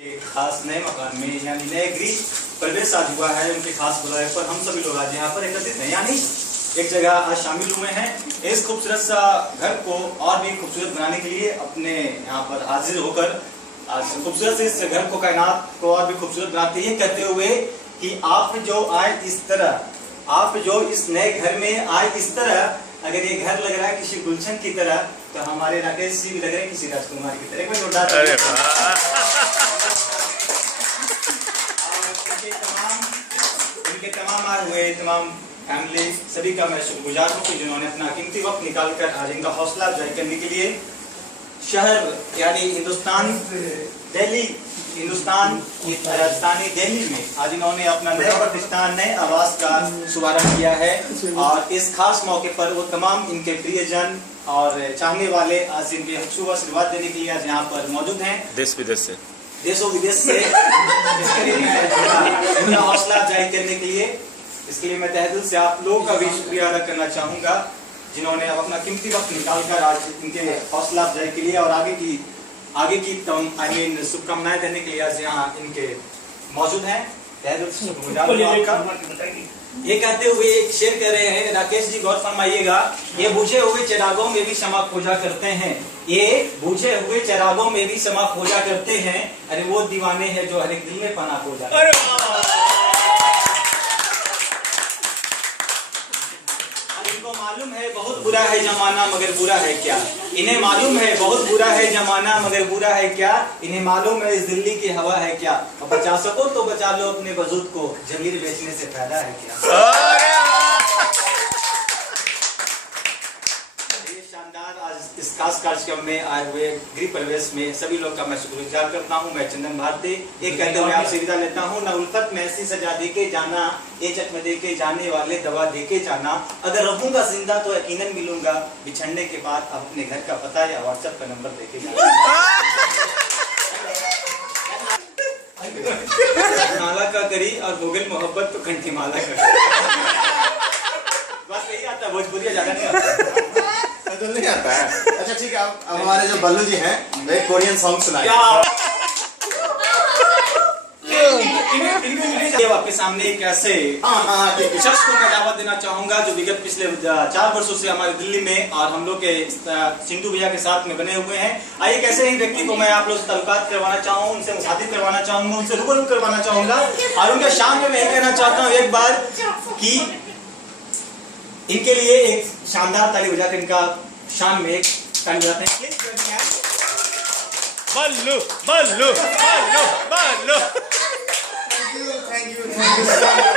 खास नए मकान में यानी नए गृह प्रवेश आज हुआ है। उनके खास बुलाए पर हम सभी लोग आज यहाँ पर एकत्रित हैं, यानी एक जगह आज शामिल हुए हैं। इस खूबसूरत सा घर को और भी खूबसूरत बनाने के लिए अपने यहाँ पर हाजिर होकर आज खूबसूरत से इस घर को, कायनात को और भी खूबसूरत बनाते हैं, कहते हुए कि आप जो आए इस तरह, आप जो इस नए घर में आए इस तरह, अगर ये घर लग रहा है किसी गुलशन की तरह, तो हमारे राकेश जी भी लग रहे हैं किसी राजकुमार की तरह। इनके तमाम आए हुए तमाम फैमिली सभी का मैं शुक्रगुजार हूँ कि जिन्होंने अपना कीमती वक्त निकालकर आज इनका हौसला अफजाई करने के लिए शहर यानी दिल्ली हिंदुस्तान की राजधानी दिल्ली में आज इन्होंने अपना नया प्रतिष्ठान नए आवास का शुभारंभ किया है। और इस खास मौके पर वो तमाम इनके प्रियजन और चाहने वाले आज इनके शुभ आशीर्वाद देने के लिए आज यहाँ पर मौजूद हैं, देश विदेश से, देशों विदेश से उनका हौसला अफजाई करने के लिए। इसके लिए मैं तहे दिल से आप लोगों का भी शुक्रिया अदा करना चाहूँगा जिन्होंने अब अपना कीमती वक्त निकालकर आज इनके हौसला अफजाई के लिए और आगे की शुभकामनाएं देने के लिए आज यहाँ इनके मौजूद हैं। तहे दिल से शुक्रगुजार हूं आपका। ये कहते हुए एक शेर कह रहे हैं, राकेश जी गौर फरमाइएगा, ये बुझे हुए चिरागों में भी शमा खोजा करते हैं, ये बुझे हुए चिरागों में भी शमा खोजा करते हैं, अरे वो दीवाने हैं जो हर एक दिल में पना खोजा। इनको मालूम है बहुत बुरा है जमाना मगर बुरा है क्या, इन्हें मालूम है बहुत बुरा है जमाना मगर बुरा है क्या, इन्हें मालूम है इस दिल्ली की हवा है क्या, और बचा सको तो बचा लो अपने वजूद को, जमीर बेचने से फायदा है क्या। ये शानदार आज इस खास कार्यक्रम में आए हुए गृह प्रवेश में सभी लोग का मैं शुक्रगुजार करता हूँ। मैं चंदन भारती एक कहते हुए आपसे विदा लेता हूँ। न उल्फत में ऐसी सजा दे के जाना, ये चकमे दे के जाने वाले दवा दे के जाना, अगर रहूंगा जिंदा तो यकीनन मिलूंगा, बिछड़ने के बाद आप अपने घर का पता या व्हाट्सएप का नंबर दे के जाना। माला का करी और भोगल मोहब्बत तो कंठी माला का बस यही आता है, भोजपुरी ज्यादा नहीं आता। तो नहीं आता है। अच्छा ठीक है, अब हमारे जो बल्लू जी हैं वे कोरियन सॉन्ग सुनाएंगे। आपके सामने एक ऐसे शख्स को मैं दावत देना चाहूंगा जो विगत पिछले 4 वर्षों से हमारे दिल्ली में और हम लोग के चिंटू भैया के साथ में बने हुए हैं। आइए एक ऐसे ही व्यक्ति को मैं आप लोगों से ताल्लुकात करवाना चाहूँ, उनसे मुखातिब करवाना चाहूंगा, उनसे रूबरू करवाना चाहूंगा और उनके शान में मैं कहना चाहता हूँ एक बार कि इनके लिए एक शानदार ताली बजाकर इनका शान में एक ताली बजाते हैं। बल्लू बल्लू बल्लू बल्लू। Thank you so much.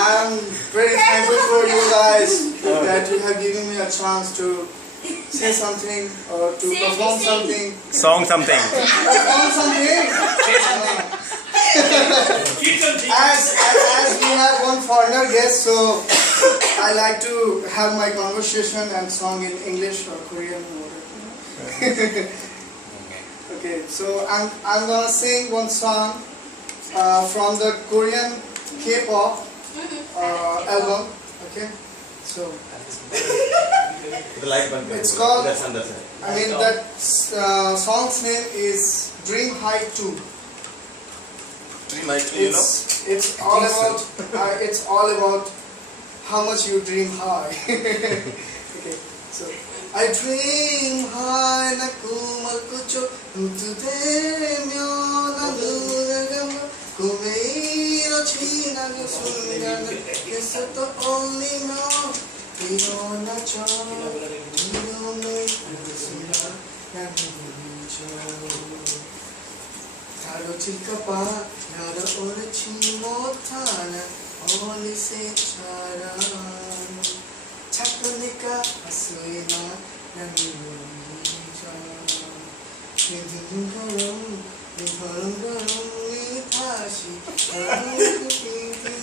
I'm very thankful for you guys that you have given me a chance to say something or to perform something. Song something. Perform something. As we have one foreigner guest, so I like to have my conversation and song in English or Korean or whatever. Okay, so I'm gonna sing one song from the Korean K-pop album. Okay, so it's called. I mean that song's name is Dream High 2. Dream High 2, you know? It's all about how much you dream high. Okay, so I dream high na kumakucho tudemyo na dugagama kumeiro china na sundana kesato only no hiro na cho hiro me sundana na hiro taro chikapa nara orachi motana only se charan chakanika asuina nanija nidungaram nidungaram nitashi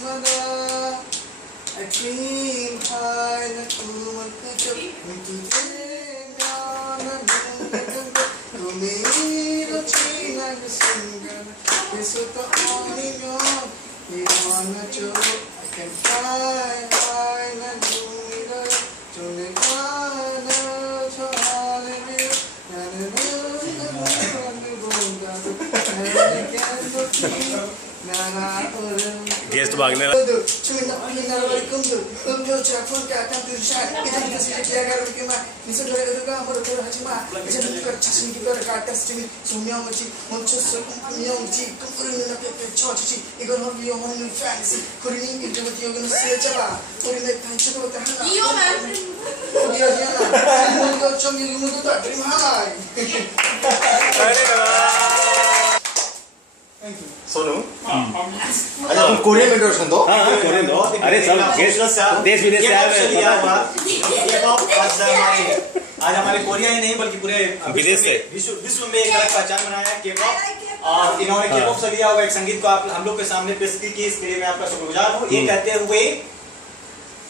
mada I dream high na kumakucho nitudemya na dugaganga kumiro china na sungana kesuto only no hirona cho I can fly high na dumira chone kana cho hale na na na na na na guest भागने लगा। सोनू अच्छा तुम Korean introduction दो। हाँ हाँ Korean दो। अरे सब गेस्ट देश विदेश से आए हुए हैं। आज हमारे कोरिया ही नहीं बल्कि पूरे विदेश से विश्व में एक अलग पहचान बनाया है के-पॉप। और इन्होंने के-पॉप से लिया हुआ एक संगीत को आप हम लोग के सामने पेश की, इसके लिए मैं आपका शुक्रगुजार हूँ। ये कहते हुए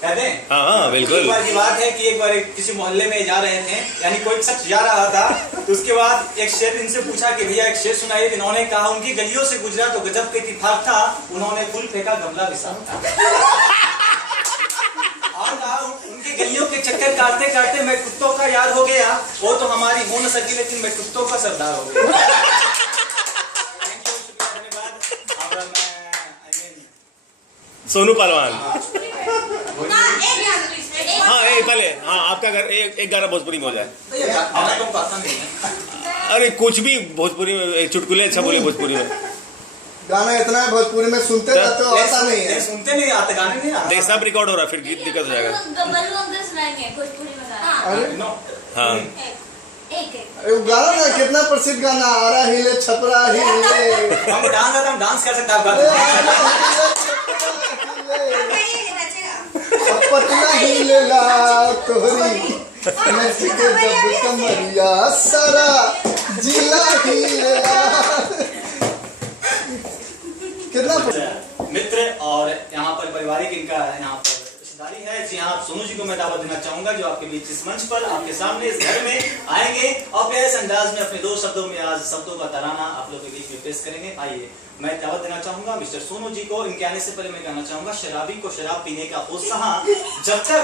कहते हैं हाँ बिल्कुल। एक बार की बात है कि एक बार किसी मोहल्ले में जा रहे थे, यानी कोई शख्स जा रहा था, तो उसके बाद एक शेर इनसे पूछा कि भैया एक शेर सुनाइए। इन्होंने कहा उनकी गलियों से गुजरा तो गजब के इत्तेफाक था, उन्होंने फूल फेंका गमला भी साफ था। और कहा उनकी गलियों के चक्कर काटते काटते मैं कुत्तों का यार हो गया, वो तो हमारी हो न सकी लेकिन मैं कुत्तों का सरदार हो गया। सोनू पहलवान। हाँ पहले हाँ आपका घर एक गाना भोजपुरी में हो जाए। अरे कुछ भी भोजपुरी में चुटकुले अच्छा बोले भोजपुरी में। गाना इतना है भोजपुरी में सुनते रहते हो, आता नहीं है। सुनते नहीं आते, गाने नहीं आते। देख सब रिकॉर्ड हो रहा है, फिर गीत दिक्कत हो जाएगा। हाँ वो गाना ना कितना प्रसिद्ध गाना आ रहा हिले छपरा हिले। हम डांस कर सकते हैं। पतना हिले ला तोहरी नची के जब कमरिया सारा जिला हिले ला। कितना मित्र और यहाँ पर पारिवारिक इनका यहाँ पर रिश्तेदारी है। जी हाँ, सोनू जी को मैं दावत देना चाहूंगा जो आपके बीच इस मंच पर आपके सामने इस घर में आएंगे और प्यारे अंदाज में अपने 2 शब्दों में आज शब्दों का तराना आप लोगों के बीच में पेश करेंगे। आइए मैं दावत देना चाहूंगा मिस्टर सोनू जी को। इनके आने से पहले मैं कहना चाहूंगा शराबी को शराब पीने का होश कहाँ, जब तक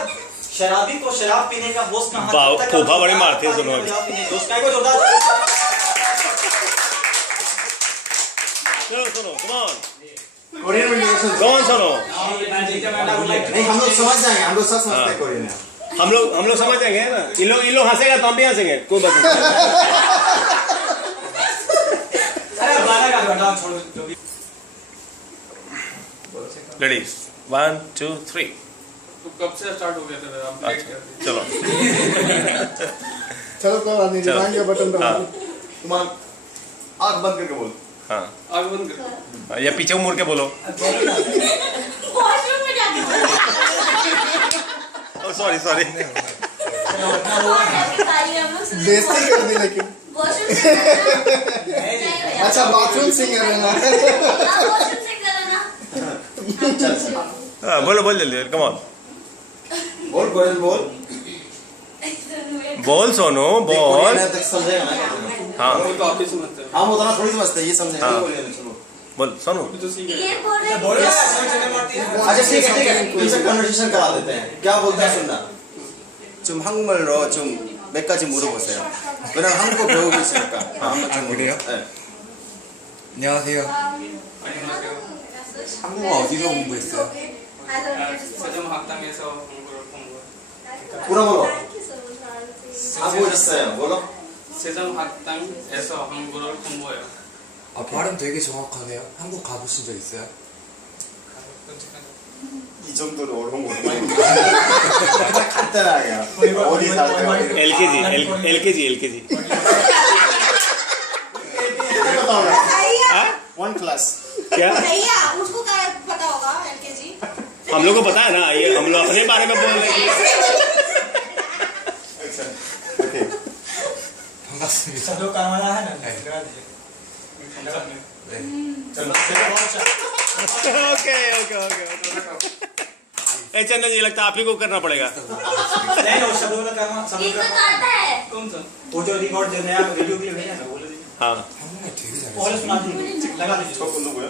शराबी को शराब पीने का होश कहाँ, फूफा बड़े मारते हैं सोनू। सुनो कम ऑन कोरियन में इंट्रोडक्शन कौन सुनो। नहीं हम लोग समझ जाएंगे, हम लोग सब समझते हैं कोरियन में। हम लोग समझ जाएंगे ना। इन लोग हंसेगा तो हम भी हंसेंगे, कोई बात नहीं। लेडीज 1 2 3। तो कब से स्टार्ट हो गया था आप? चलो चलो कोई बात नहीं, रिवाइंड का बटन दबा। तुम आँख बंद करके बोल। हाँ आग बंद कर। या पीछे मुड़ के बोलो। सॉरी बेइज्जती कर दी लेकिन। अच्छा बाथरूम सिंगर है ना। हाँ बोल जल्दी कम ऑन बोल कोरियन बोल बोल सोनू बोल। कोरियन तक समझेगा ना। हाँ वो तो आप ही समझते हैं। हम उतना थोड़ी समझते हैं, ये समझेगा। हाँ। कोरियन चलो बोल सोनू। अभी तो सीख अच्छा ठीक है तुमसे कन्वर्सेशन करा देते हैं। क्या बोलते हैं सुनना। 좀 한국말로 좀 몇 가지 물어보세요. 왜냐면 한국어 배우고 있으니까. 한번 좀 그래요? 네. 안녕하세요. 한국어 어디서 공부했어요? 세점 학당에서 한국어를 공부. 물어보러. 하고 있어요. 뭐로? 세점 학당에서 한국어를 공부해요. 아, 발음 되게 정확하네요. 한국 가보신 적 있어요? 이 정도로 어려운 거 많이 간단하게 어디 살아요? LKG वन क्लास क्या भैया उसको क्या पता होगा LKG? हम लोग को पता है ना, ये हम लोग अपने बारे में बोल रहे हैं। ओके 반갑습니다. सब लोग काम वाला है ना। 네. चलो ओके ए चंदन जी लगता है आप ही को करना पड़ेगा। नहीं वो सब लोग का काम सब लोग इसमें आता है। कौन सा? वो जो रिकॉर्ड जो नया वीडियो के लिए भेजा ना वो हाँ 한국말 되게 वो 잘했어요. सुना दीजिए, लगा दीजिए। 저분 누구야?